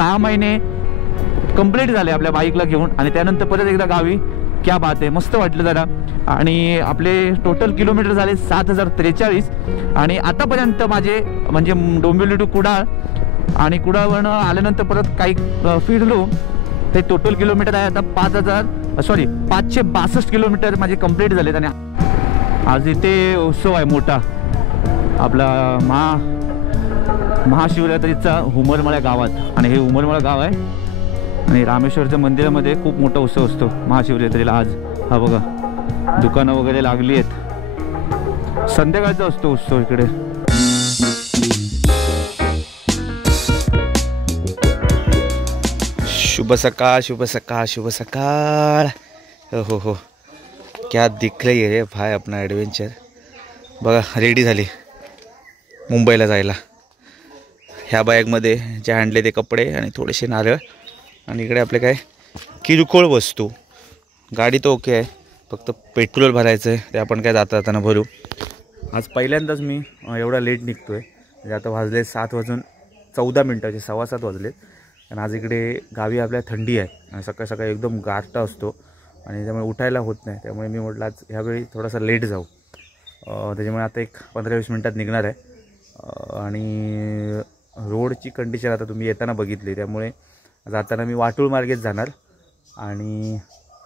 6 महिने कंप्लीट झाले आपल्या बाईकला घेऊन आणि त्यानंतर परत एकदा गावी. क्या बात आहे, मस्त वाटलं जरा. आणि आपले टोटल किलोमीटर झाले 7043 आणि आतापर्यंत माझे म्हणजे डोंबिवली टू कुडाळ आणि कुडाळवरून आल्यानंतर परत काही फिरलो ते टोटल किलोमीटर आहे आता 562 किलोमीटर माझे कंप्लीट झालेत. आणि आज इथे उत्सव आहे मोठा आपला महाशिवरात्रीचा उमरमळा गावात. आणि हे उमरमळा गाव आहे आणि रामेश्वरच्या मंदिरामध्ये खूप मोठा उत्सव असतो महाशिवरात्रीला. आज हा बघा दुकानं वगैरे लागली आहेत, संध्याकाळचा असतो उत्सव इकडे. शुभ सकाळ, शुभ सकाळ, शुभ सकाळ. हो हो, क्या दिख रही है रे भाई अपना ॲडव्हेंचर. बघा रेडी झाली मुंबईला जायला. ह्या बॅगमध्ये जे आणले ते कपडे आणि थोडेसे नारळ आणि इकडे आपले काय किरकोळ वस्तू. गाडी तर ओके आहे, फक्त पेट्रोल भरायचं आहे, ते आपण काय जाता भरू. आज पहिल्यांदाच मी एवढा लेट निघतो आहे. म्हणजे आता वाजले 7:14, 7:15 वाजलेत. आणि आज इकडे गावी आपल्या थंडी आहे आणि सकाळी सकाळी एकदम गारठा असतो आणि त्यामुळे उठायला होत नाही. त्यामुळे मी म्हटलं आज ह्यावेळी थोडासा लेट जाऊ. त्याच्यामुळे आता एक 15-20 मिनटात निघणार आहे. आणि रोडची कंडिशन आता तुम्ही येताना बघितली, त्यामुळे जाताना मी वाटूळ मार्गेच जाणार आणि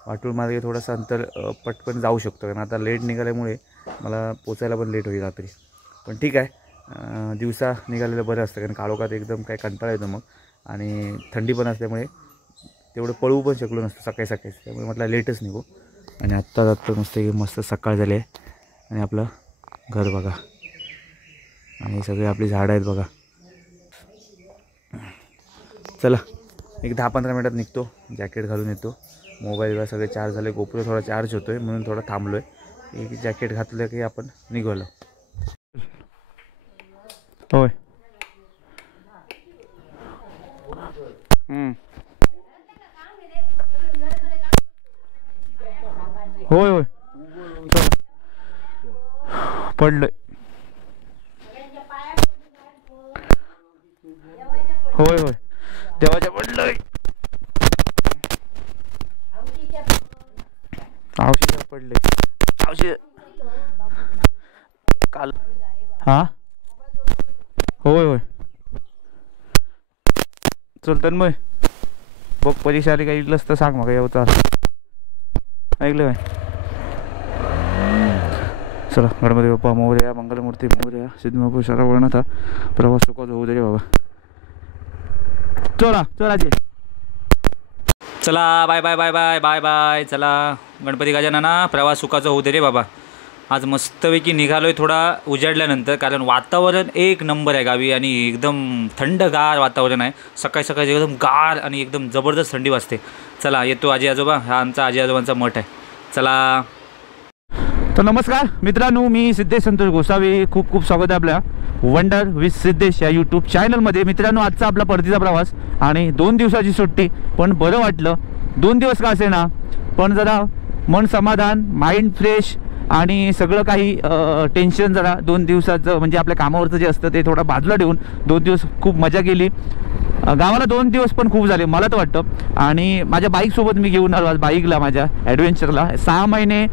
वाटूळ मार्गे थोडंसं अंतर पटकन जाऊ शकतो. कारण आता लेट निघाल्यामुळे मला पोचायला पण लेट होईल रात्री. पण ठीक आहे, दिवसा निघालेलं बरं असतं कारण काळोखात एकदम काय कंटाळा येतो मग. आणि थंडी पण असल्यामुळे तेवढं पळवू पण शकलो नसतं सकाळी सकाळी. त्यामुळे म्हटलं लेटच निघू. आणि आत्ता मस्त सकाळ झाली आहे आणि आपलं घर बघा आणि सगळे आपली झाडं आहेत बघा. चला एक 10-15 मिनटात निघतो, जॅकेट घालून येतो. मोबाईलवर सगळे चार्ज झाले, गोप्रो थोडा चार्ज होतो आहे म्हणून थोडा थांबलो आहे. एक जॅकेट घातलं की आपण निघालो. होय होय होय पडलंय. होय होय देवाच्या पडलंय. औषध पडले, औषध काल. हा होय होय चलतं मग बघ परीक्षा आली काही ऐकलंस तर सांग. मग येवता ऐकलं काय. चला गणपती बाप्पा मोरया, मंगलमूर्ती मोरया, सिद्धमहापुरुष शरवणनाथ, प्रवास सुखाचा होऊ दे बाबा. चला चला जे चला bye bye bye bye bye bye. चला गणपती गजानना प्रवास सुखाचा होऊ दे रे बाबा. आज मस्तपैकी निघालो आहे थोडा उजाडल्यानंतर, कारण वातावरण एक नंबर आहे गावी आणि एकदम थंडगार वातावरण आहे. सकाळी सकाळी एकदम गार आणि एकदम जबरदस्त थंडी वाजते. चला येतो आजी आजोबा, हा आमचा आजी आजोबांचा मठ आहे. चला. तर नमस्कार मित्रांनो, मी सिद्धेश संतोष गोसावी. खूप खूप स्वागत आहे आपल्या वंडर विथ सिद्धेश या यूट्यूब चॅनलमध्ये. मित्रांनो आजचा आपला परतीचा प्रवास आणि 2 दिवसाची सुट्टी, पण बरं वाटलं. 2 दिवस का असे ना, पण जरा मन समाधान, माइंड फ्रेश आणि सगळं काही टेन्शन जरा 2 दिवसाचं म्हणजे आपल्या कामावरचं जे असतं ते थोडं बाजूला ठेवून 2 दिवस खूप मजा केली. गावाला 2 दिवस पण खूप झाले मला तर वाटतं. आणि माझ्या बाईकसोबत मी घेऊन आलो आज बाईकला, माझ्या ॲडव्हेंचरला. 6 महिने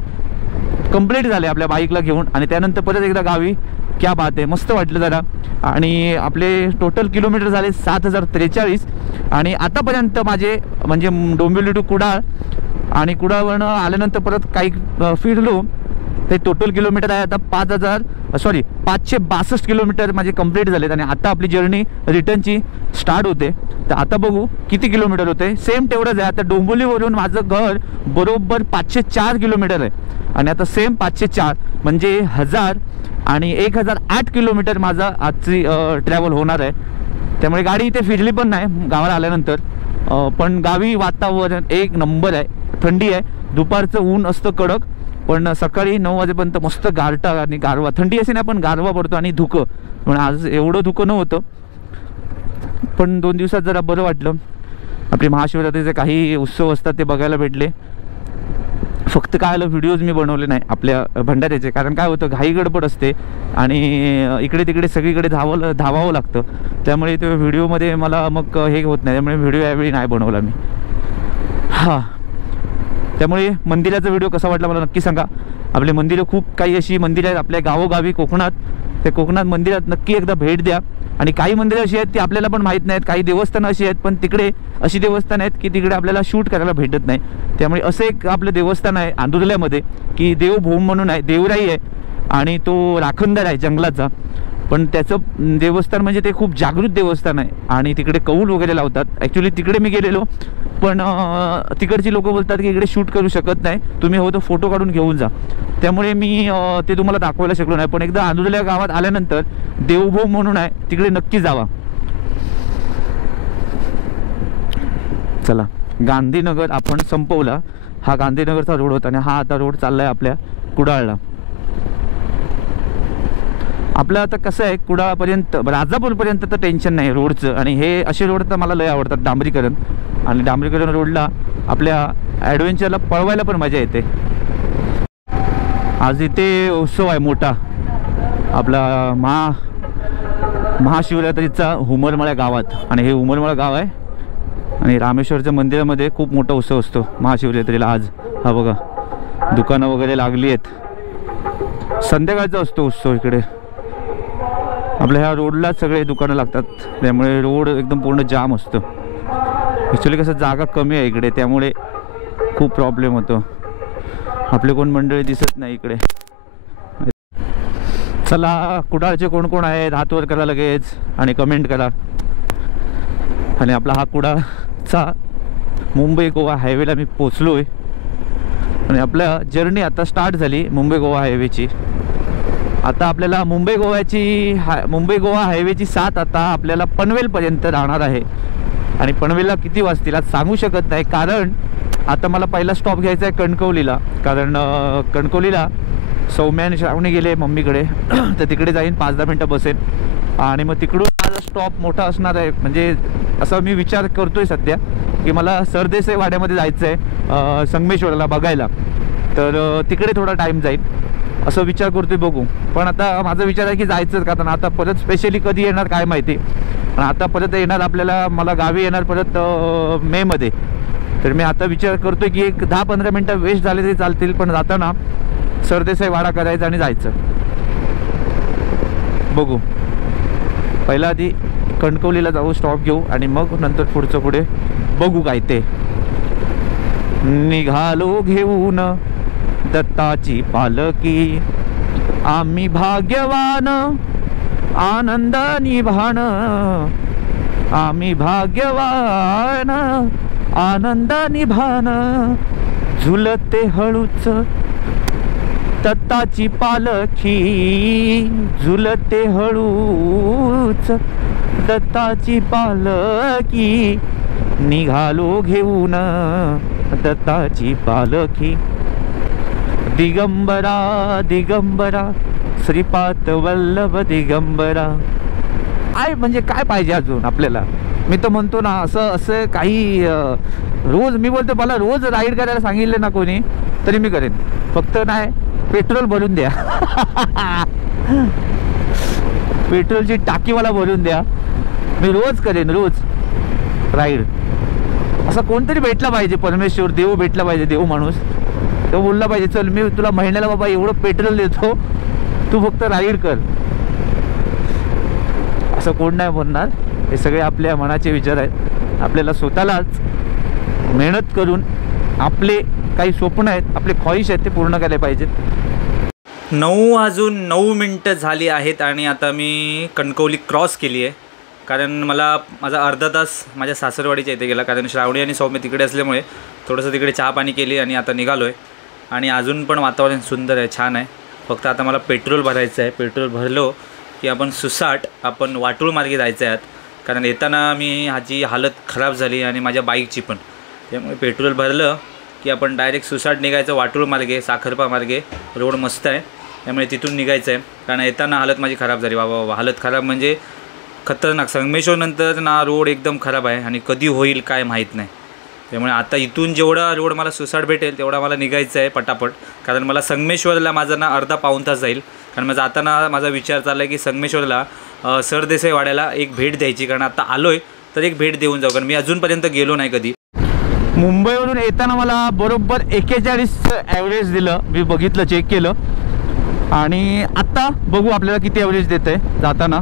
कंप्लीट झाले आपल्या बाईकला घेऊन आणि त्यानंतर परत एकदा गावी. क्या बात आहे, मस्त वाटलं जरा. आणि आपले टोटल किलोमीटर झाले 7043 आणि आतापर्यंत माझे म्हणजे डोंबिवली टू कुडाळ आणि कुडाळवरून आल्यानंतर परत काही फिरलो ते टोटल किलोमीटर आहे आता 562 किलोमीटर माझे कंप्लीट झालेत. आणि आता आपली जर्नी रिटर्नची स्टार्ट होते. तर आता बघू किती किलोमीटर होते. सेम तेवढंच आहे. आता डोंबिवलीवरून माझं घर बरोबर 504 किलोमीटर आहे आणि आता सेम 504 म्हणजे 1000 आणि 1008 किलोमीटर माझा आजची ट्रॅव्हल होणार आहे. त्यामुळे गाडी इथे फिरली पण नाही गावाला आल्यानंतर. पण गावी वातावरण एक नंबर आहे. थंडी आहे, दुपारचं ऊन असतं कडक, पण सकाळी 9 वाजेपर्यंत मस्त गारठा आणि गारवा. थंडी असे ना पण गारवा पडतो आणि धुकं. पण आज एवढं धुकं नव्हतं, पण 2 दिवसात जरा बरं वाटलं. आपले महाशिवरात्रीचे काही उत्सव असतात ते बघायला भेटले. फक्त काय आलं व्हिडिओज मी बनवले नाही आपल्या भंडाऱ्याचे, कारण काय होतं घाई गडबड असते आणि इकडे तिकडे सगळीकडे धावावं लागतं, त्यामुळे ते व्हिडिओमध्ये मला मग हे होत नाही, त्यामुळे व्हिडिओ यावेळी नाही बनवला मी. हां, त्यामुळे मंदिराचा व्हिडिओ कसा वाटला मला नक्की सांगा. आपले मंदिरं खूप काही अशी मंदिरं आहेत आपल्या गावोगावी कोकणात, त्या कोकणात मंदिरात नक्की एकदा भेट द्या. आणि काही मंदिरं अशी आहेत ती आपल्याला पण माहीत नाहीत, काही देवस्थानं अशी आहेत पण तिकडे अशी देवस्थानं आहेत की तिकडे आपल्याला शूट करायला भेटत नाही. त्यामुळे असं एक आपलं देवस्थान आहे आंदुर्ल्यामध्ये की देवभूम म्हणून आहे, देवराई आहे आणि तो राखणदार आहे जंगलाचा, पण त्याचं देवस्थान म्हणजे ते खूप जागृत देवस्थान आहे आणि तिकडे कौल वगैरे लावतात. ॲक्च्युली तिकडे मी गेलेलो पण तिकडची लोक बोलतात की इकडे शूट करू शकत नाही, तुम्ही हो तर फोटो काढून घेऊन जा, त्यामुळे मी ते तुम्हाला दाखवायला शकलो नाही. पण एकदा आंदुर्ल्या गावात आल्यानंतर देवभूम म्हणून आहे तिकडे नक्की जावा. चला, गांधीनगर आपण संपवला. हा गांधीनगरचा रोड होता आणि हा आता रोड चालला आहे आपल्या कुडाळला. आपलं आता कसं आहे कुडाळपर्यंत राजापूरपर्यंत तर टेन्शन नाही रोडचं, आणि हे असे रोड तर मला लय आवडतात डांबरीकरण, आणि डांबरीकरण रोडला आपल्या ॲडव्हेंचरला पळवायला पण मजा येते. आज इथे उत्सव आहे मोठा आपला महाशिवरात्रीचा हुमरमळा गावात, आणि हे हुमरमळा गाव आहे आणि रामेश्वरच्या मंदिरामध्ये खूप मोठा उत्सव असतो महाशिवरात्रीला. आज हा बघा दुकानं वगैरे लागली आहेत, संध्याकाळचा असतो उत्सव इकडे. आपल्या ह्या रोडला सगळे दुकानं लागतात त्यामुळे रोड एकदम पूर्ण जाम असतो. ॲक्च्युली कसं जागा कमी आहे इकडे त्यामुळे खूप प्रॉब्लेम होतो. आपले कोण मंडळी दिसत नाही इकडे. चला, कुडाळचे कोण कोण आहेत हात वर करा लगेच आणि कमेंट करा. आणि आपला हा कुडाळचा मुंबई गोवा हायवेला मी पोचलो आहे आणि आपल्या जर्नी आता स्टार्ट झाली मुंबई गोवा हायवेची. आता आपल्याला मुंबई गोवा हायवेची साथ आता आपल्याला पनवेलपर्यंत राहणार आहे. आणि पनवेलला किती वाजतील आज सांगू शकत नाही, कारण आता मला पहिला स्टॉप घ्यायचा आहे कणकवलीला, कारण कणकवलीला सौम्या आणि श्रावणी गेले मम्मीकडे तर तिकडे जाईन 5-10 मिनटं बसेन आणि मग तिकडून माझा स्टॉप मोठा असणार आहे. म्हणजे असं मी विचार करतोय सध्या की मला सरदेसाई वाड्यामध्ये जायचं आहे संगमेश्वरला बघायला, तर तिकडे थोडा टाईम जाईल असं विचार करतोय, बघू. पण आता माझा विचार आहे की जायचंच, कारण आता परत स्पेशली कधी येणार काय माहिती. पण आता परत येणार आपल्याला, मला गावी येणार परत मेमध्ये, तर मी आता विचार करतोय की एक 10-15 मिनटं वेस्ट झाले तरी चालतील, पण जाताना सरदेसाई वाडा करायचा आणि जायचं. बघू, पहिला आधी कणकवलीला जाऊ, स्टॉप घेऊ आणि मग नंतर पुढे बघू काय ते. निघालो घेऊन दत्ताची पालकी, आम्ही भाग्यवान आनंदानी भान, आम्ही भाग्यवान आनंदानी भान, झुलते हळूच दत्ताची पालखी, झुलते हळूच दत्ताची पालखी, निघालो घेऊन दत्ताची पालखी. दिगंबरा दिगंबरा श्रीपाद वल्लभ दिगंबरा. काय म्हणजे काय पाहिजे अजून आपल्याला. मी तर म्हणतो ना असं काही रोज मी बोलतो, मला रोज राईड करायला सांगितलं ना कोणी तरी मी करेन, फक्त नाही पेट्रोल भरून द्या पेट्रोलची टाकी मला भरून द्या, मी रोज करेन रोज राईड. असं कोणतरी भेटला पाहिजे, परमेश्वर देव भेटला पाहिजे, देव माणूस तो बोलला पाहिजे चल मी तुला महिन्याला बाबा एवढं पेट्रोल देतो, तू फक्त राईड कर. असं कोण नाही बोलणार. हे सगळे आपल्या मनाचे विचार आहेत. आपल्याला स्वतःलाच मेहनत करून आपले काही स्वप्न आहेत, आपले ख्वाहिश आहेत ते पूर्ण केले पाहिजेत. 9:09 झाली आहेत आणि आता मी कणकवली क्रॉस केली आहे, कारण मला माझा अर्धा तास माझ्या सासरवाडीच्या इथे गेला, कारण श्रावणी आणि सौम्य तिकडे असल्यामुळे थोडंसं तिकडे चहा पाणी केली आणि आता निघालो आहे. आणि अजून पण वातावरण सुंदर आहे, छान आहे. फक्त आता मला पेट्रोल भरायचं आहे. पेट्रोल भरलो की आपण वाटूळ मार्गे जायचं आहे, कारण येताना ह्याची हालत खराब झाली आणि माझ्या बाईकची पण, त्यामुळे पेट्रोल भरलं की आपण डायरेक्ट सुसाट निघायचं वाटूळ मार्गे, साखरपा मार्गे. रोड मस्त आहे त्यामुळे तिथून निघायचं आहे, कारण येताना हालत माझी खराब झाली बाबा. हालत खराब म्हणजे खतरनाक. संगमेश्वर नंतर ना रोड एकदम खराब आहे आणि कधी होईल काय माहीत नाही. त्यामुळे आता इथून जेवढा रोड मला सुसाट भेटेल तेवढा मला निघायचं आहे पटापट, कारण मला संगमेश्वरला माझा ना अर्धा पाऊण तास जाईल. कारण मग जाताना माझा विचार चालला आहे की संगमेश्वरला सरदेसाई वाड्याला एक भेट द्यायची, कारण आता आलो आहे तर एक भेट देऊन जाऊ, कारण मी अजूनपर्यंत गेलो नाही कधी. मुंबईवरून येताना मला बरोबर 41 ॲव्हरेज दिलं, मी बघितलं, चेक केलं. आणि आत्ता बघू आपल्याला किती ॲव्हरेज देतं आहे जाताना.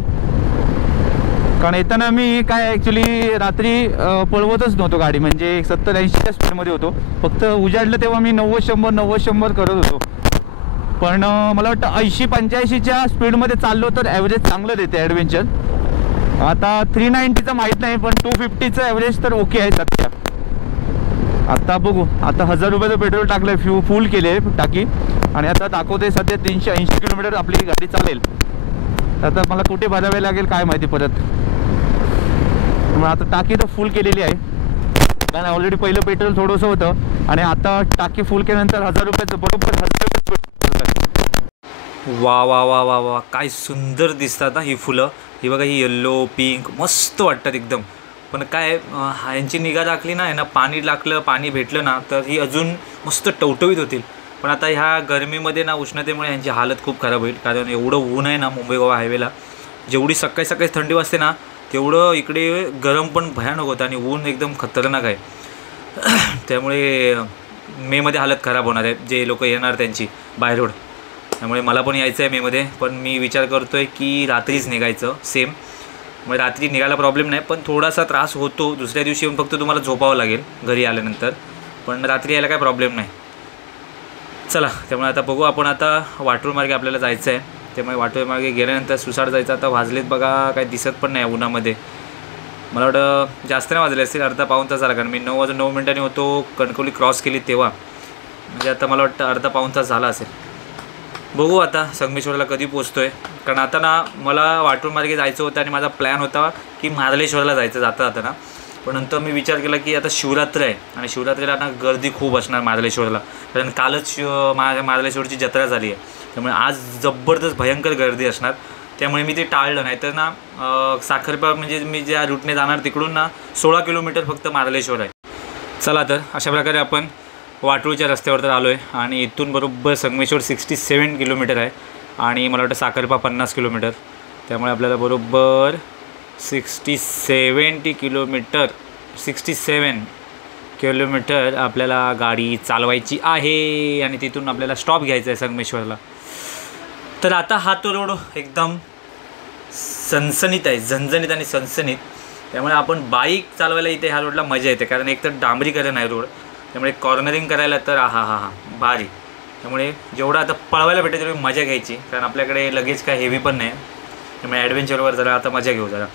कारण येताना मी काय ॲक्च्युली रात्री पळवतच नव्हतो गाडी, म्हणजे 70-80च्या स्पीडमध्ये होतो. फक्त उजाडलं तेव्हा मी 90-100 करत होतो. पण मला वाटतं 80-85च्या स्पीडमध्ये चाललो तर ॲव्हरेज चांगलं देते ॲडव्हेंचर. आता 390चं माहीत नाही, पण 250चं ॲव्हरेज तर ओके आहे सध्या. आता बघू, आता 1000 रुपयाचं पेट्रोल टाकलं आहे, फुल केले टाकी, आणि आता दाखवते सध्या 380 किलोमीटर आपली गाडी चालेल. आता मला कुठे भरावे लागेल काय माहिती परत. मग आता टाकी तर फुल केलेली आहे, कारण ऑलरेडी पहिलं पेट्रोल थोडंसं होतं, आणि आता टाकी फुल केल्यानंतर 1000 रुपयाचं बरोबर 1000 रुपये. वा वा वा वा वा, काय सुंदर दिसतात ही फुलं. ही बघा, ही येल्लो पिंक मस्त वाटतात एकदम. पण काय ह्यांची निगा राखली ना, यांना पाणी लागलं, पाणी भेटलं ना, तर ही अजून मस्त टवटवीत होतील. पण आता ह्या गरमीमध्ये ना, उष्णतेमुळे यांची हालत खूप खराब होईल, कारण एवढं ऊन आहे ना मुंबई गोवा हायवेला. जेवढी सकाळी सकाळी थंडी वाजते ना, तेवढं इकडे गरम पण भयानक होतं, आणि ऊन एकदम खतरनाक आहे. त्यामुळे मेमध्ये हालत खराब होणार आहे जे लोक येणार त्यांची बाय रोड. त्यामुळे मला पण यायचं आहे मेमध्ये, पण मी विचार करतो आहे की रात्रीच निघायचं सेम. मग रात्री निघायला प्रॉब्लेम नाही, पण थोडासा त्रास होतो. दुसऱ्या दिवशी येऊन फक्त तुम्हाला झोपावं लागेल घरी आल्यानंतर, पण रात्री यायला काय प्रॉब्लेम नाही. चला, त्यामुळे आता बघू आपण. आता वाटूळ मार्गे आपल्याला जायचं आहे, त्यामुळे वाटूळ मार्गे गेल्यानंतर सुसाट जायचं. आता वाजलेत बघा, काही दिसत पण नाही उन्हामध्ये. मला वाटतं जास्त नाही वाजले असतील, अर्धा पाऊण तास झाला, कारण मी 9:09 होतो कणकवली क्रॉस केली तेव्हा. म्हणजे आता मला वाटतं अर्धा पाऊण तास झाला असेल. बघू आता संगमेश्वरला कधी पोचतो आहे, कारण आता ना मला वाटूळ मार्गे जायचं होतं, आणि माझा प्लॅन होता की मार्लेश्वरला जायचं जाता ना. पण नंतर मी विचार केला की आता शिवरात्र आहे, आणि शिवरात्रीला ना गर्दी खूप असणार मार्लेश्वरला, कारण कालच मार्लेश्वरची जत्रा झाली आहे. त्यामुळे आज जबरदस्त भयंकर गर्दी असणार. त्यामुळे मी ते टाळलं. नाही तर ना साखरपा म्हणजे मी ज्या रूटने जाणार तिकडून ना 16 किलोमीटर फक्त मार्लेश्वर आहे. चला, तर अशा प्रकारे आपण वाटूळच्या रस्त्यावर तर आलो आहे, आणि इथून बरोबर संगमेश्वर 67 किलोमीटर आहे, आणि मला वाटतं साखरपा 50 किलोमीटर. त्यामुळे आपल्याला बरोबर 67 किलोमीटर आपल्याला गाडी चालवायची आहे, आणि तिथून आपल्याला स्टॉप घ्यायचा आहे संगमेश्वरला. तर आता हा तो रोड एकदम सनसनीत आहे, झणझणीत आणि सनसनीत. त्यामुळे आपण बाईक चालवायला इथे ह्या रोडला मजा येते, कारण एक तर डांबरीकरण आहे रोड, त्यामुळे कॉर्नरिंग करायला तर हा भारी. त्यामुळे जेवढं आता पळवायला भेटेल तेवढी मजा घ्यायची, कारण आपल्याकडे लगेच काय हेवी पण नाही. त्यामुळे ॲडव्हेंचरवर जरा आता मजा घेऊ जरा.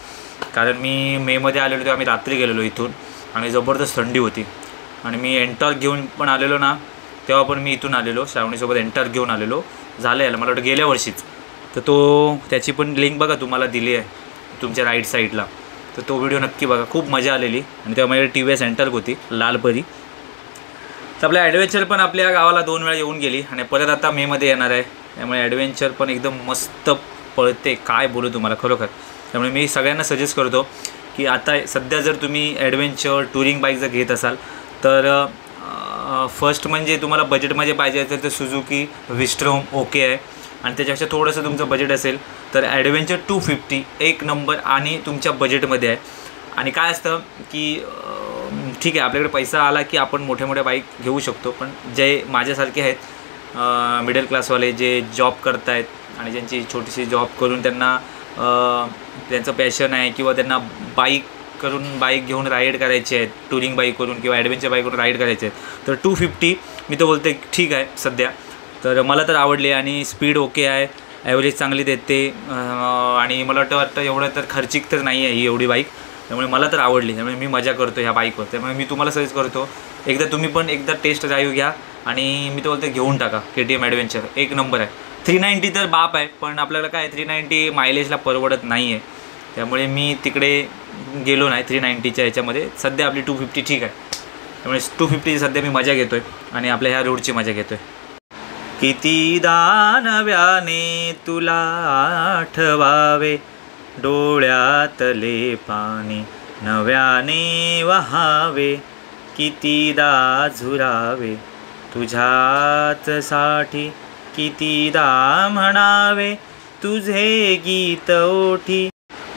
कारण मी मेमध्ये आलेलो तेव्हा आम्ही रात्री गेलेलो इथून, आणि जबरदस्त थंडी होती. आणि मी एंटॉर्क घेऊन पण आलेलो ना, तेव्हा पण मी इथून आलेलो, श्रावणीसोबत एंटॉर्क घेऊन आलेलो. झालं याला मला वाटतं गेल्या वर्षीच. तर त्याची पण लिंक बघा तुम्हाला दिली आहे तुमच्या राईट साईडला, तर तो व्हिडिओ नक्की बघा. खूप मजा आलेली. आणि तेव्हा माझ्या TVS एंटॉर्क होती लालपरी. तर आपल्या ॲडव्हेंचर पण आपल्या गावाला 2 वेळा येऊन गेली, आणि परत आता मेमध्ये येणार आहे. त्यामुळे ॲडव्हेंचर पण एकदम मस्त पळते, काय बोलू तुम्हाला खरोखर. त्यामुळे मी सगळ्यांना सजेस्ट करतो की आता सध्या जर तुम्ही ॲडव्हेंचर टुरिंग बाईक जर घेत असाल तर फर्स्ट म्हणजे तुम्हाला बजेटमध्ये पाहिजे असेल तर सुझुकी विस्ट्रोम ओके आहे, आणि त्याच्यापेक्षा थोडंसं तुमचं बजेट असेल तर ॲडव्हेंचर 250 एक नंबर आणि तुमच्या बजेटमध्ये आहे. आणि काय असतं की ठीक आहे, आपल्याकडे पैसा आला की आपण मोठ्या मोठ्या बाईक घेऊ शकतो, पण जे माझ्यासारखे आहेत मिडल क्लासवाले जे जॉब करत आहेत, आणि ज्यांची छोटीशी जॉब करून त्यांना त्यांचं पॅशन आहे, किंवा त्यांना बाईक घेऊन राईड करायचे आहेत, टुरिंग बाईक करून किंवा ॲडव्हेंचर बाईक करून राईड करायचे आहेत, तर 250 मी तर बोलते ठीक आहे सध्या. तर मला तर आवडली, आणि स्पीड ओके आहे, ॲव्हरेज चांगली देते, आणि मला वाटतं एवढं तर खर्चिक तर नाही आहे ही एवढी बाईक. त्यामुळे मला तर आवडली, त्यामुळे मी मजा करतो ह्या बाईकवर. त्यामुळे मी तुम्हाला सजेस्ट करतो एकदा तुम्ही पण एकदा टेस्ट ड्राईव्ह घ्या, आणि मी तर बोलतो घेऊन टाका KTM ॲडव्हेंचर, एक नंबर आहे. 390 तर बाप आहे, पण आपल्याला काय 390 मायलेजला परवडत नाही आहे, त्यामुळे मी तिकडे गेलो नाही 390च्या ह्याच्यामध्ये. सध्या आपली 250 ठीक आहे, त्यामुळे 250 सध्या मी मजा घेतो आहे, आणि आपल्या ह्या रोडची मजा घेतो आहे. कितीदा नव्याने तुला आठवावे, डोळ्यातले पाणी नव्याने वहावे, कितीदा झुरावे तुझ्याच साठी, कितीदा म्हणावे तुझे गीत ओठी.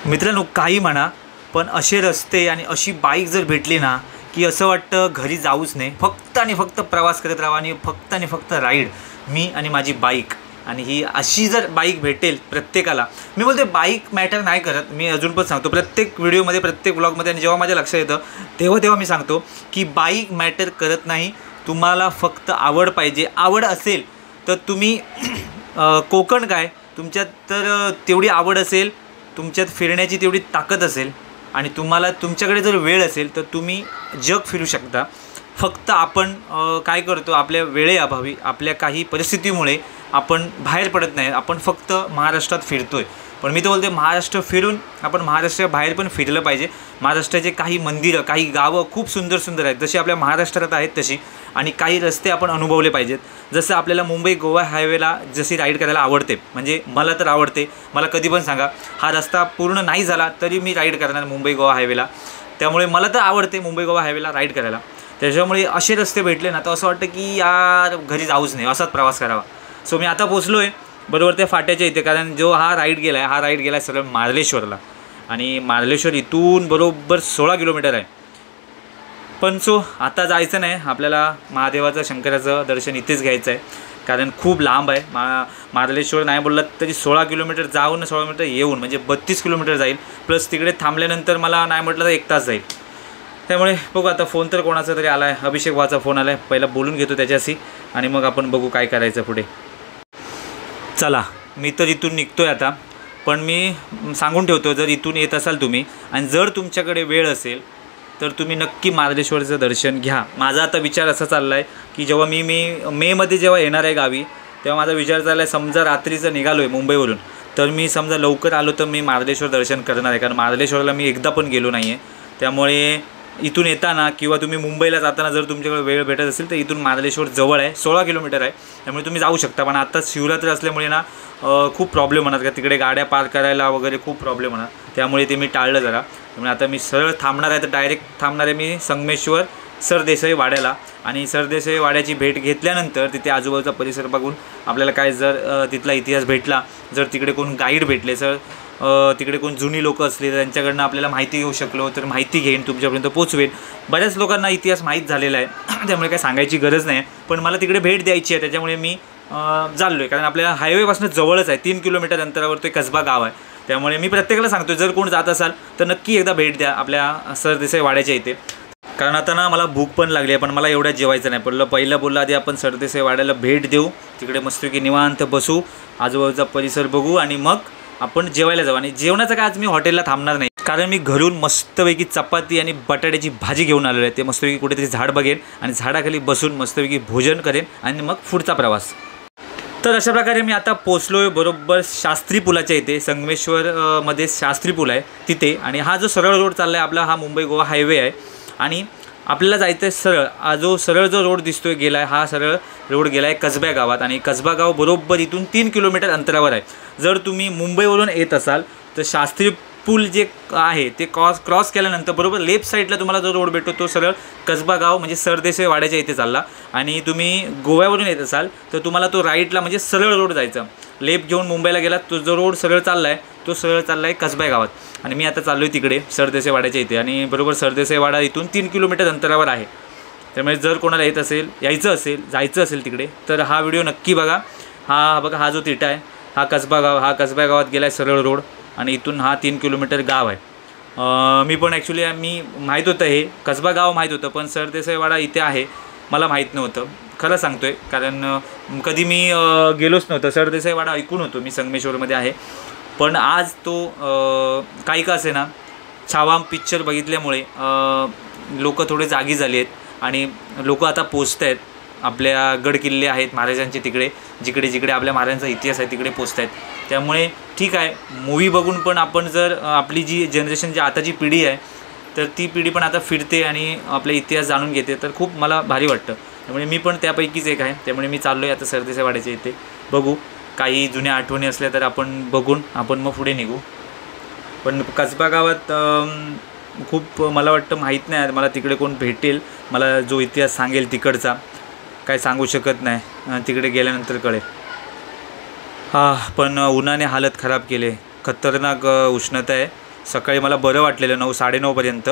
मित्रांनो, काही म्हणा, पण असे रस्ते आणि अशी बाईक जर भेटली ना की असं वाटतं घरी जाऊच नाही, फक्त आणि फक्त प्रवास करत राहावा आणि फक्त राईड, मी आणि माझी बाईक. आणि ही अशी जर बाईक भेटेल प्रत्येकाला, मी बोलते बाईक मॅटर नाही करत, मी अजून पण सांगतो प्रत्येक व्हिडिओमध्ये, प्रत्येक ब्लॉगमध्ये, आणि जेव्हा माझ्या लक्षात येतं तेव्हा मी सांगतो की बाईक मॅटर करत नाही. तुम्हाला फक्त आवड पाहिजे. आवड असेल तर तुम्ही कोकण काय, तुमच्यात तर तेवढी आवड असेल, तुमच्यात फिरण्याची तेवढी ताकद असेल आणि तुम्हाला तुमच्याकडे जर वेळ असेल तर तुम्ही जग फिरू शकता. फक्त आपण काय करतो, आपल्या वेळेअभावी, आपल्या काही परिस्थितीमुळे आपण बाहेर पडत नाही, आपण फक्त महाराष्ट्रात फिरतो आहे. पण मी तर बोलते महाराष्ट्र फिरून आपण महाराष्ट्राबाहेर पण फिरलं पाहिजे. महाराष्ट्राचे काही मंदिरं, काही गावं खूप सुंदर सुंदर आहेत, जशी आपल्या महाराष्ट्रात आहेत तशी, आणि काही रस्ते आपण अनुभवले पाहिजेत. जसं आपल्याला मुंबई गोवा हायवेला जशी राईड करायला आवडते, म्हणजे मला तर आवडते, मला कधी पण सांगा हा रस्ता पूर्ण नाही झाला तरी मी राईड करणार मुंबई गोवा हायवेला. त्यामुळे मला तर आवडते मुंबई गोवा हायवेला राईड करायला. त्याच्यामुळे असे रस्ते भेटले ना तर असं वाटतं की यार घरी जाऊच नाही, असाच प्रवास करावा. सो मी आता पोचलो आहे बरोबर त्या फाट्याच्या इथे, कारण जो हा राईड गेला आहे सरळ मार्लेश्वरला, आणि मार्लेश्वर इथून बरोबर 16 किलोमीटर आहे. पण सो आता जायचं नाही, आपल्याला महादेवाचं, शंकराचं दर्शन इथेच घ्यायचं आहे, कारण खूप लांब आहे. मार्लेश्वर नाही बोललात तरी 16 किलोमीटर जाऊन 16 किलोमीटर येऊन म्हणजे 32 किलोमीटर जाईल, प्लस तिकडे थांबल्यानंतर मला नाही म्हटलं तर 1 तास जाईल. त्यामुळे बघू आता. फोन तर कोणाचा तरी आला आहे, अभिषेक भावाचा फोन आला आहे, पहिला बोलून घेतो त्याच्याशी आणि मग आपण बघू काय करायचं पुढे. चला, मी तर इथून निघतो आहे आता, पण मी सांगून ठेवतो, जर इथून येत असाल तुम्ही आणि जर तुमच्याकडे वेळ असेल तर तुम्ही नक्की मार्लेश्वरचं दर्शन घ्या. माझा आता विचार असा चालला आहे की जेव्हा मी मेमध्ये जेव्हा येणार आहे गावी, तेव्हा माझा विचार चालला आहे, समजा रात्रीचं निघालो आहे मुंबईवरून, तर मी समजा लवकर आलो तर मी मार्लेश्वर दर्शन करणार आहे, कारण मार्लेश्वरला मी एकदा पण गेलो नाही आहे. त्यामुळे इथून येताना किंवा तुम्ही मुंबईला जाताना जर तुमच्याकडे वेळ भेटत असेल तर इथून मार्लेश्वर जवळ आहे, 16 किलोमीटर आहे, त्यामुळे तुम्ही जाऊ शकता. पण आता शिवरात्री असल्यामुळे ना खूप प्रॉब्लेम होणार, का तिकडे गाड्या पार्क करायला वगैरे खूप प्रॉब्लेम होणार, त्यामुळे ते मी टाळलं जरा. त्यामुळे आता मी सरळ थांबणार आहे, तर डायरेक्ट थांबणार आहे मी संगमेश्वर सरदेसाई वाड्याला, आणि सरदेसाई वाड्याची भेट घेतल्यानंतर तिथे आजूबाजूचा परिसर बघून आपल्याला काय जर तिथला इतिहास भेटला, जर तिकडे कोण गाईड भेटले, तिकडे कोण जुनी लोक असले तर त्यांच्याकडनं आपल्याला माहिती घेऊ शकलो तर माहिती घेईन, तुमच्यापर्यंत पोचवेन. बऱ्याच लोकांना इतिहास माहीत झालेला आहे त्यामुळे काय सांगायची गरज नाही, पण मला तिकडे भेट द्यायची आहे, त्याच्यामुळे मी चाललो आहे. कारण आपल्या हायवेपासून जवळच आहे, 3 किलोमीटर अंतरावर ते कसबा गाव आहे. त्यामुळे मी प्रत्येकाला सांगतो, जर कोण जात असाल तर नक्की एकदा भेट द्या आपल्या सरदेसाई वाड्याच्या इथे. कारण आता ना मला भूक पण लागली आहे, पण मला एवढ्यात जेवायचं नाही. पहिलं बोललं आधी आपण सरदेसाई वाड्याला भेट देऊ, तिकडे मस्तपैकी निवांत बसू, आजूबाजूचा परिसर बघू आणि मग आपण जेवायला जाऊ. आणि जेवणाचं काय आज मी हॉटेलला थांबणार नाही, कारण मी घरून मस्तपैकी चपाती आणि बटाट्याची भाजी घेऊन आलेलो आहे. ते मस्तपैकी कुठेतरी झाड बघेन आणि झाडाखाली बसून मस्तपैकी भोजन करेन आणि मग पुढचा प्रवास. तर अशा प्रकारे मी आता पोचलो आहे बरोबर शास्त्री पुलाच्या इथे. संगमेश्वर मध्ये शास्त्री पूल आहे तिथे, आणि हा जो सरळ रोड चालला आहे आपला, हा मुंबई गोवा हायवे आहे. आणि आपल्याला जायचं आहे सरळ, सरळ जो रोड दिसतोय गेला आहे, हा सरळ रोड गेला आहे कसबा गावात, आणि कसबा गाव बरोबर इथून 3 किलोमीटर अंतरावर आहे. जर तुम्ही मुंबईवरून येत असाल तर शास्त्री पूल जे आहे ते क्रॉस केल्यानंतर बरोबर लेफ्ट साईडला तुम्हाला जो रोड भेटतो तो सरळ कसबा गाव म्हणजे सरदेसाई वाड्याच्या इथे चालला. आणि तुम्ही गोव्यावरून येत असाल तर तुम्हाला तो राईटला म्हणजे सरळ रोड जायचा, लेफ्ट घेऊन मुंबईला गेला तो जो रोड सरळ चालला आहे तो सरळ चालला आहे कसबा गावात. आणि मी आता चाललो आहे तिकडे सरदेसाई वाड्याच्या इथे, आणि बरोबर सरदेसाई वाडा इथून 3 किलोमीटर अंतरावर आहे. त्यामुळे जर कोणाला यायचं असेल जायचं असेल तिकडे तर हा व्हिडिओ नक्की बघा. बघा हा जो तिटा आहे हा कसबा गाव, हा कसबा गावात गेला आहे सरळ रोड, आणि इथून हा 3 किलोमीटर गाव आहे. मी पण ॲक्च्युली मी माहीत होतं, हे कसबा गाव माहीत होतं, पण सरदेसाई वाडा इथे आहे मला माहीत नव्हतं, खरं सांगतो आहे. कारण कधी मी गेलोच नव्हतं, सरदेसाई वाडा ऐकून होतो मी संगमेश्वरमध्ये आहे. पण आज तो काही का असे ना छावा पिक्चर बघितल्यामुळे लोक थोडे जागी झाले आहेत, आणि लोक आता पोचत आहेत. आपल्या गडकिल्ले आहेत महाराजांचे तिकडे, जिकडे जिकडे आपल्या महाराजांचा इतिहास आहे तिकडे पोचत आहेत. त्यामुळे ठीक आहे, मूवी बघून पण आपण जर आपली जी जनरेशन जी आताची पिढी आहे तर ती पिढी पण आता फिरते आणि आपला इतिहास जाणून घेते, तर खूप मला भारी वाटतं. त्यामुळे मी पण त्यापैकीच एक आहे. त्यामुळे मी चाललो आहे आता सरदेसाई वाड्याच्या इथे. बघू काही जुन्या आठवणी असल्या तर आपण बघून आपण मग पुढे निघू. पण कसबा गावात खूप मला वाटतं माहीत नाही मला तिकडे कोण भेटेल मला जो इतिहास सांगेल तिकडचा, काय सांगू शकत नाही, तिकडे गेल्यानंतर कळेल. पण उन्हाने हालत खराब केले, खतरनाक उष्णता आहे. सकाळी मला बरं वाटलेलं 9-9:30पर्यंत,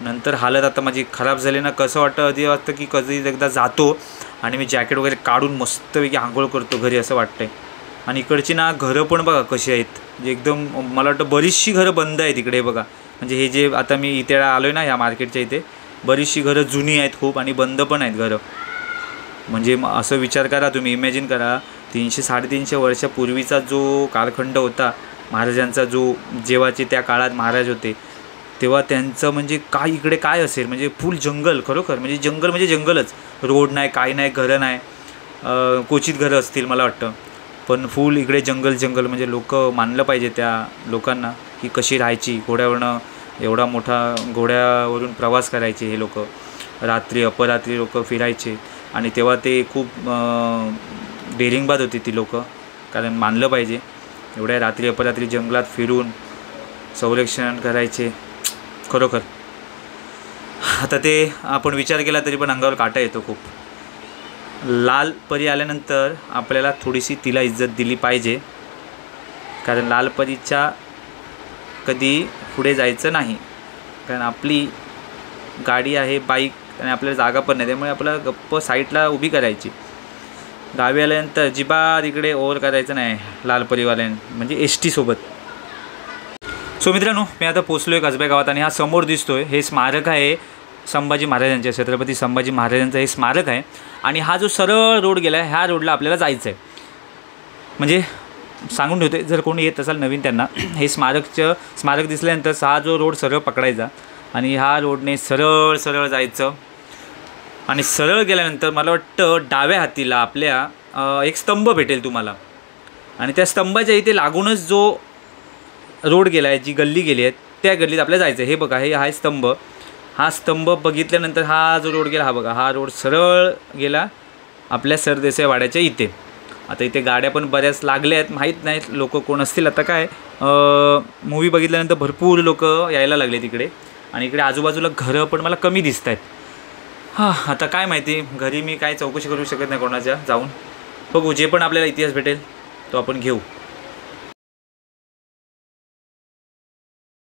नंतर हालत आता माझी खराब झाली ना. कसं वाटतं की कधी एकदा जातो आणि मी जॅकेट वगैरे काढून मस्तपैकी आंघोळ करतो घरी असं वाटतंय. आणि इकडची ना घरं पण बघा कशी आहेत, म्हणजे एकदम मला वाटतं बरीचशी घरं बंद आहेत इकडे बघा. म्हणजे हे जे आता मी इथे आलो आहे ना ह्या मार्केटच्या इथे, बरीचशी घरं जुनी आहेत खूप आणि बंद पण आहेत घरं. म्हणजे असं विचार करा तुम्ही, इमॅजिन करा 300-350 वर्षापूर्वीचा जो कालखंड होता महाराजांचा, जो जेव्हाचे त्या काळात महाराज होते तेव्हा त्यांचं म्हणजे काय इकडे काय असेल, म्हणजे फुल जंगल, खरोखर म्हणजे जंगल म्हणजे जंगलच. रोड नाही, काही नाही, घरं नाही, क्वचित घरं असतील मला वाटतं, पण फुल इकडे जंगल. म्हणजे लोक मानलं पाहिजे त्या लोकांना की कशी राहायची. घोड्यावरनं एवढा मोठा घोड्यावरून प्रवास करायचे हे लोक, रात्री अपरात्री लोक फिरायचे. आणि तेव्हा ते खूप डेरिंगबाज होती ती लोक, कारण मानलं पाहिजे एवढ्या रात्री अपरात्री जंगलात फिरून संरक्षण करायचे खरोखर. आता ते आपण विचार केला तरी पण अंगावर काटा येतो खूप. लाल परी आल्यानंतर आपल्याला थोडीशी तिला इज्जत दिली पाहिजे, कारण लाल परीच्या कधी पुढे जायचं नाही, कारण आपली गाडी आहे, बाईक, आणि आपल्याला जागा पण नाही, त्यामुळे आपल्याला गप्प साईडला उभी करायची. गावी आल्यानंतर अजिबात इकडे ओव्हर करायचं नाही लाल म्हणजे ST सोबत. सो मित्रांनो, मी आता पोचलो आहे कसबा गावात आणि हा समोर दिसतोय हे स्मारक आहे संभाजी महाराजांचे, छत्रपती संभाजी महाराजांचं हे स्मारक आहे. आणि हा जो सरळ रोड गेला आहे ह्या रोडला आपल्याला जायचं आहे. म्हणजे सांगून ठेवते, जर कोणी येत असाल नवीन त्यांना, हे स्मारक दिसल्यानंतर हा जो रोड सरळ पकडायचा आणि ह्या रोडने सरळ जायचं. आणि सरळ गेल्यानंतर मला वाटतं डाव्या हातीला आपल्या एक स्तंभ भेटेल तुम्हाला, आणि त्या स्तंभाच्या इथे लागूनच जो रोड गेला आहे, जी गल्ली गेली आहे त्या गल्लीत आपल्याला जायचं आहे. हे बघा, हा स्तंभ, हा स्तंभ बघितल्यानंतर हा जो रोड गेला, हा बघा, हा रोड सरळ गेला आपल्या सरदेसाई वाड्याच्या इथे. आता इथे गाड्या पण बऱ्याच लागल्या आहेत, माहीत नाहीत लोक कोण असतील. आता काय मूवी बघितल्यानंतर भरपूर लोक यायला लागले तिकडे, आणि इकडे आजूबाजूला घरं पण मला कमी दिसत आहेत. आता काय माहिती, घरी मी काय चौकशी करू शकत नाही कोणाच्या जाऊन. बघू, जे पण आपल्याला इतिहास भेटेल तो आपण घेऊ.